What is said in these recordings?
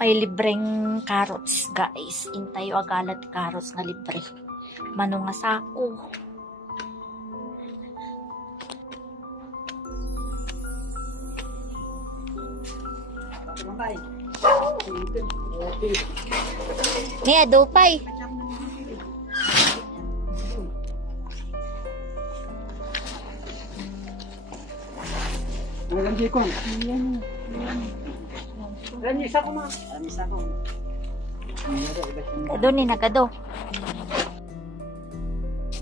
May libreng carrots, guys. Intayo agalat carrots nga libre. Mano nga sako. Niya, dupay. Doon ni nagado.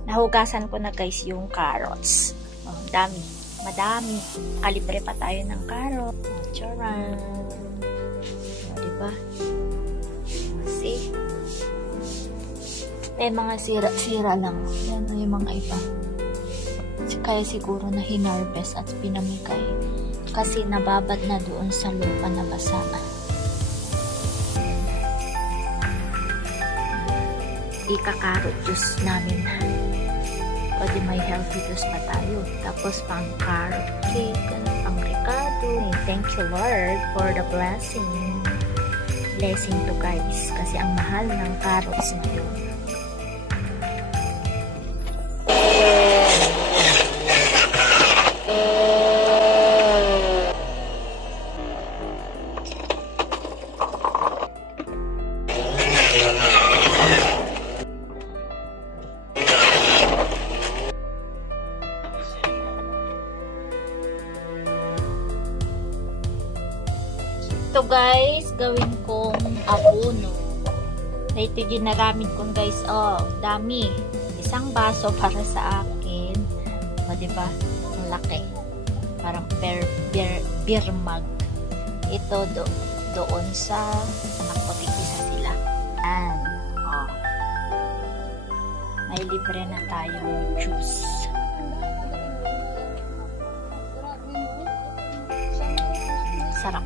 Nahugasan ko na guys yung carrots. Oh, dami. Madami. Kalibre pa tayo ng carrot. Charan. O, diba? See? Mga sira-sira lang. Yan yung mga iba. Kaya siguro na hinarvest at pinamigay. Kasi nababad na doon sa lupa na basa. Ika-carrot juice namin. O di may healthy juice pa tayo. Tapos pang carrot cake, pang ricado. Thank you Lord for the blessing. Blessing to guys. Kasi ang mahal ng carrots ngayon. Ito guys, gawin kong abono. Ito ginagamit kong guys. Oh, dami. Isang baso para sa akin. O, diba? Ang laki. Parang beer mug. Ito doon sa nakapag-isa sila. And, oh. May libre na tayong juice. Sarap.